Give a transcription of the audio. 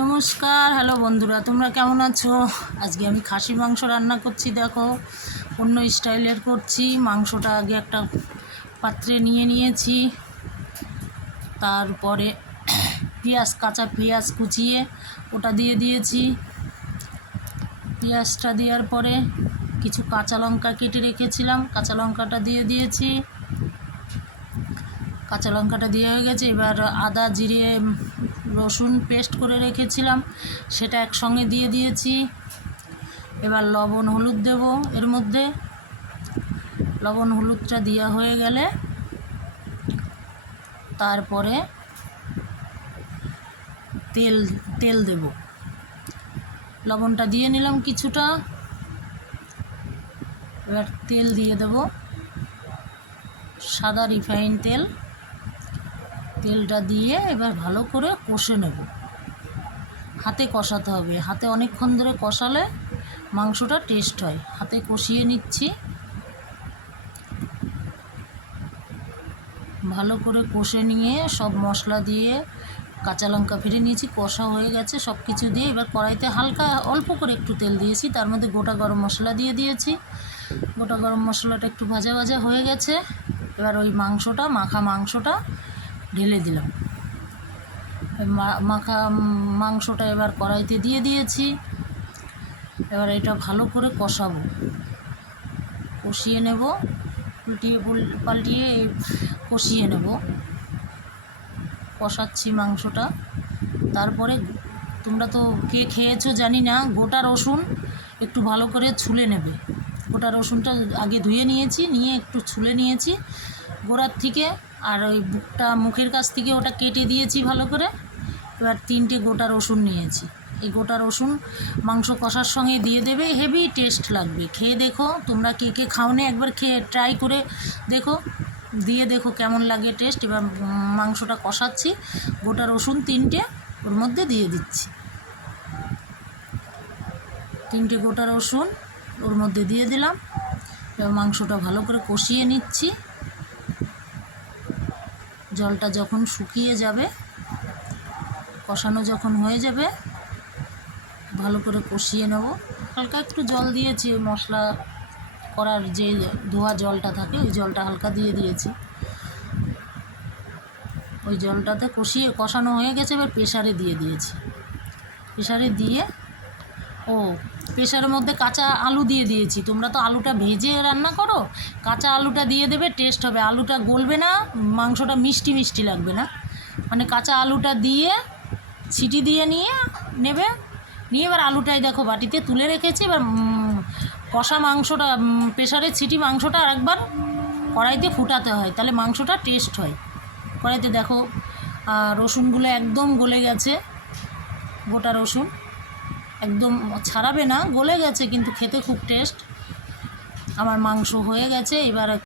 নমস্কার, হ্যালো বন্ধুরা, তোমরা কেমন আছো? আজকে আমি খাসি মাংস রান্না করছি। দেখো, অন্য স্টাইলের করছি। মাংসটা আগে একটা পাত্রে নিয়ে নিয়েছি, তারপরে কাঁচা পেঁয়াজ কুচিয়ে ওটা দিয়ে দিয়েছি। পেঁয়াজটা দেওয়ার পরে কিছু কাঁচা লঙ্কা কেটে রেখেছিলাম, কাঁচা লঙ্কাটা দিয়ে দিয়েছি। কাঁচা লঙ্কাটা দেওয়া হয়ে গেছে। এবার আদা জিরে রসুন পেস্ট করে রেখেছিলাম, সেটা একসঙ্গে দিয়ে দিয়েছি। এবার লবণ হলুদ দেব এর মধ্যে। লবণ হলুদটা দেওয়া হয়ে গেলে তারপরে তেল দেব। লবণটা দিয়ে নিলাম কিছুটা। এবার তেল দিয়ে দেব, সাদা রিফাইন তেল। তেলটা দিয়ে এবার ভালো করে কষে নেব। হাতে কষাতে হবে, হাতে অনেকক্ষণ ধরে কষালে মাংসটা টেস্ট হয়। হাতে কষিয়ে নিচ্ছি, ভালো করে কষে নিয়ে সব মশলা দিয়ে কাঁচা লঙ্কা ফেলে নিয়েছি, কষা হয়ে গেছে সব কিছু দিয়ে। এবার কড়াইতে হালকা অল্প করে একটু তেল দিয়েছি, তার মধ্যে গোটা গরম মশলা দিয়ে দিয়েছি। গোটা গরম মশলাটা একটু ভাজা ভাজা হয়ে গেছে। এবার ওই মাখা মাংসটা ঢেলে দিলাম। মাখা মাংসটা এবার কড়াইতে দিয়ে দিয়েছি। এবার এটা ভালো করে কষাবো, কষিয়ে নেব, উল্টিয়ে পাল্টিয়ে কষিয়ে নেব। কষাচ্ছি মাংসটা। তারপরে তোমরা তো কে খেয়েছো জানি না, গোটা রসুন একটু ভালো করে ছুলে নেবে। গোটা রসুনটা আগে ধুয়ে নিয়েছি, নিয়ে একটু ছুলে নিয়েছি গোড়ার থেকে, আর ওই বুকটা মুখের কাছ থেকে ওটা কেটে দিয়েছি ভালো করে। এবার 3টে গোটা রসুন নিয়েছি। এই গোটা রসুন মাংস কষার সঙ্গে দিয়ে দেবে, হেভি টেস্ট লাগবে। খেয়ে দেখো, তোমরা কে কে খাওনি একবার খেয়ে ট্রাই করে দেখো, দিয়ে দেখো কেমন লাগে টেস্ট। এবার মাংসটা কষাচ্ছি, গোটা রসুন 3টে ওর মধ্যে দিয়ে দিচ্ছি। 3টে গোটা রসুন ওর মধ্যে দিয়ে দিলাম। এবার মাংসটা ভালো করে কষিয়ে নিচ্ছি। জলটা যখন শুকিয়ে যাবে, কষানো যখন হয়ে যাবে, ভালো করে কষিয়ে নেব। হালকা একটু জল দিয়েছি, মশলা করার যে ধোয়া জলটা থাকে ওই জলটা হালকা দিয়ে দিয়েছি। ওই জলটাতে কষানো হয়ে গেছে। এবার প্রেসারে দিয়ে দিয়েছি। প্রেসারে দিয়ে প্রেসারের মধ্যে কাঁচা আলু দিয়ে দিয়েছি। তোমরা তো আলুটা ভেজে রান্না করো, কাঁচা আলুটা দিয়ে দেবে, টেস্ট হবে। আলুটা গলবে না, মাংসটা মিষ্টি মিষ্টি লাগবে না। মানে কাঁচা আলুটা দিয়ে সিটি দিয়ে নেবে। নিয়ে এবার আলুটাই দেখো বাটিতে তুলে রেখেছি। এবার কষা মাংসটা প্রেসারে সিটি মাংসটা আরেকবার কড়াইতে ফুটাতে হয়, তাহলে মাংসটা টেস্ট হয়। কড়াইতে দেখো রসুনগুলো একদম গলে গেছে। গোটা রসুন একদম ছাড়াবে না, গলে গেছে, কিন্তু খেতে খুব টেস্ট। আমার মাংস হয়ে গেছে। এবার